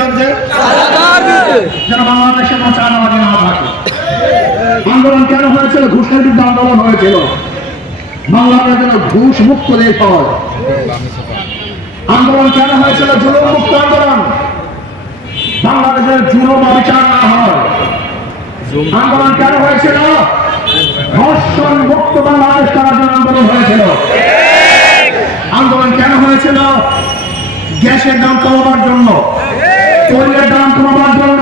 বিরুদ্ধে, যেন বাংলাদেশে কোনো চাঁদাবাজি না থাকে। আন্দোলন কেন হয়েছিল? ঘুষের বিরুদ্ধে আন্দোলন হয়েছিল। বাংলাদেশ যেন ঘুষ মুক্ত দেশ হয়। আন্দোলন কেন হয়েছিল? জুলুম মুক্ত আন্দোলন, বাংলাদেশের জুলুম বিচার না হয়। আন্দোলন কেন হয়েছিল? ধর্ষণ মুক্ত বাংলাদেশ করার জন্য আন্দোলন হয়েছিল। আন্দোলন কেন হয়েছিল? গ্যাসের দাম কমাবার জন্য, তৈলের দাম কমাবার জন্য,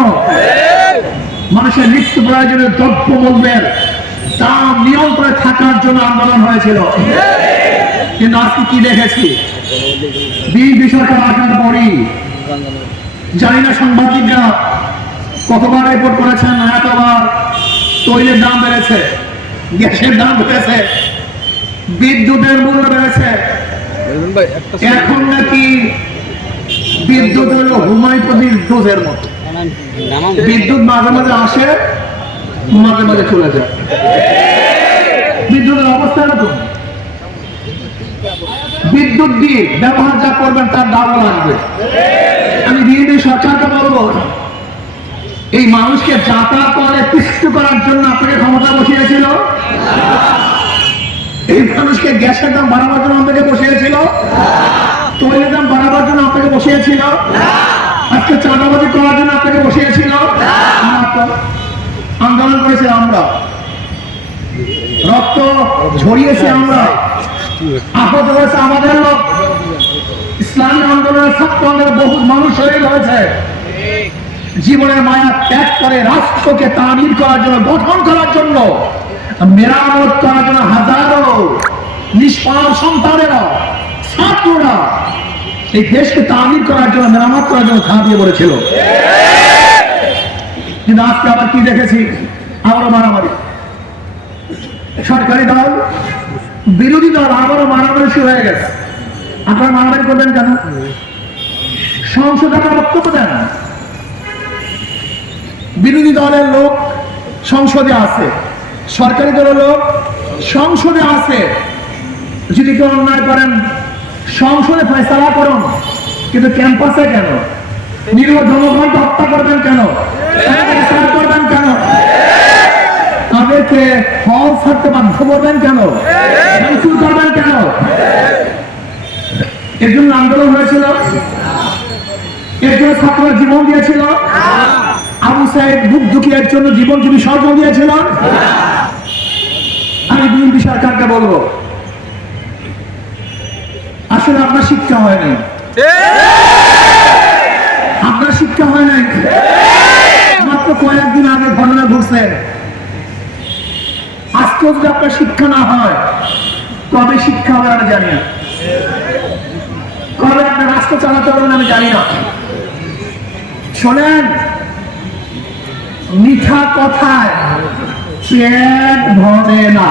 মানুষের নিত্য প্রয়োজনীয় দ্রব্য মূল্যের দাম নিয়ন্ত্রণে থাকার জন্য আন্দোলন হয়েছিল। কিন্তু আজকে কি দেখেছি? বিএনপি সরকার আসার পরই জানি না সাংবাদিকরা কতবার রিপোর্ট করেছেন, এতবার তৈলের দাম বেড়েছে, গ্যাসের দাম বেড়েছে, বিদ্যুতের মূল্য বেড়েছে। এখন নাকি বিদ্যুৎ হলো হোমিওপ্যাথির ডোজের মতো, বিদ্যুৎ মাঝে মাঝে আসে, মাঝে মাঝে চলে যায়। বিদ্যুতের অবস্থা এরকম, বিদ্যুৎ দিয়ে ব্যবহার যা করবেন তার ডাবল আসবে। আমি বিএনপি সরকারকে বলবো, এই মানুষকে যাতায়াত করে পিষ্ট করার জন্য আপনাকে ক্ষমতা বসিয়েছিল? এই মানুষকে গ্যাসের দাম বাড়াবার জন্য আপনাকে বসিয়েছিল? তৈলের দাম বাড়াবার জন্য আপনাকে বসিয়েছিল? আজকে চাঁদাবাজি করার জন্য আপনাকে বসিয়েছিল? আন্দোলন করেছে আমরা, রক্ত ঝরিয়েছে আমরা, আহত হয়েছে আমাদের লোক, ইসলামী আন্দোলনের ছাত্র আন্দোলনের বহু মানুষ শহীদ হয়েছে। জীবনের মায়া ত্যাগ করে রাষ্ট্রকে তামিল করার জন্য, গঠন করার জন্য, মেরামত করার জন্য হাজারো নিষ্পাপ সন্তানেরা, ছাত্ররা এই দেশকে তামিল করার জন্য, মেরামত করার জন্য ঝাঁপিয়ে পড়েছিল। কিন্তু আজকে আবার কি দেখেছি? আবারও মারামারি। সরকারি দল, বিরোধী দল আবারও মারামারি শুরু হয়ে গেছে। আপনারা মারামারি করবেন কেন? সংসদে একটা বক্তব্য দেন, বিরোধী দলের লোক সংসদে আছে, সরকারি দলের লোক সংসদে আছে। যদি কেউ অন্যায় করেন সংসদে ফয়সালা করুন, কিন্তু ক্যাম্পাসে কেন? নিরীহ জনগণকে হত্যা করবেন কেন? করবেন কেন? তাদেরকে হল ছাড়তে বাধ্য করবেন কেন? করবেন কেন? এর জন্য আন্দোলন হয়েছিল, এর জন্য ছাত্ররা জীবন দিয়েছিল। আবু সাইদ বুক দুঃখের জন্য জীবন কি বিসর্জন দিয়েছিল? আমি বিএনপি সরকারকে বলবো, আসলে আপনার শিক্ষা হয়নি, আপনার শিক্ষা হয় নাই। মাত্র কয়েকদিন আগে ঘটনা ঘটছে। আজকে যদি আপনার শিক্ষা না হয়, কবে শিক্ষা হবে আমি জানি না, কবে আপনার রাষ্ট্র চালাতে পারবেন আমি জানি না। শোনেন, মিঠা কথায় পেট ভরে না।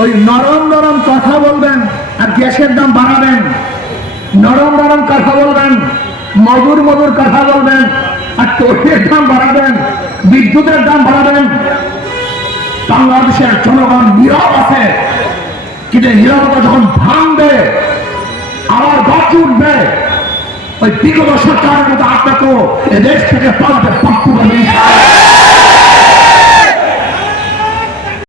ওই নরম নরম কথা বলবেন আর গ্যাসের দাম বাড়াবেন, নরম নরম কথা বলবেন, মধুর মধুর কথা বলবেন আর তৈলের দাম বাড়াবেন, বিদ্যুতের দাম বাড়াবেন। বাংলাদেশের জনগণ নীরব আছে, কিন্তু নীরবতা যখন ভাঙবে, আবার গর্জে উঠবে, ওই বিগত সরকারের মতো আপনাকেও এদেশ থেকে পালাতে পারতে হবে।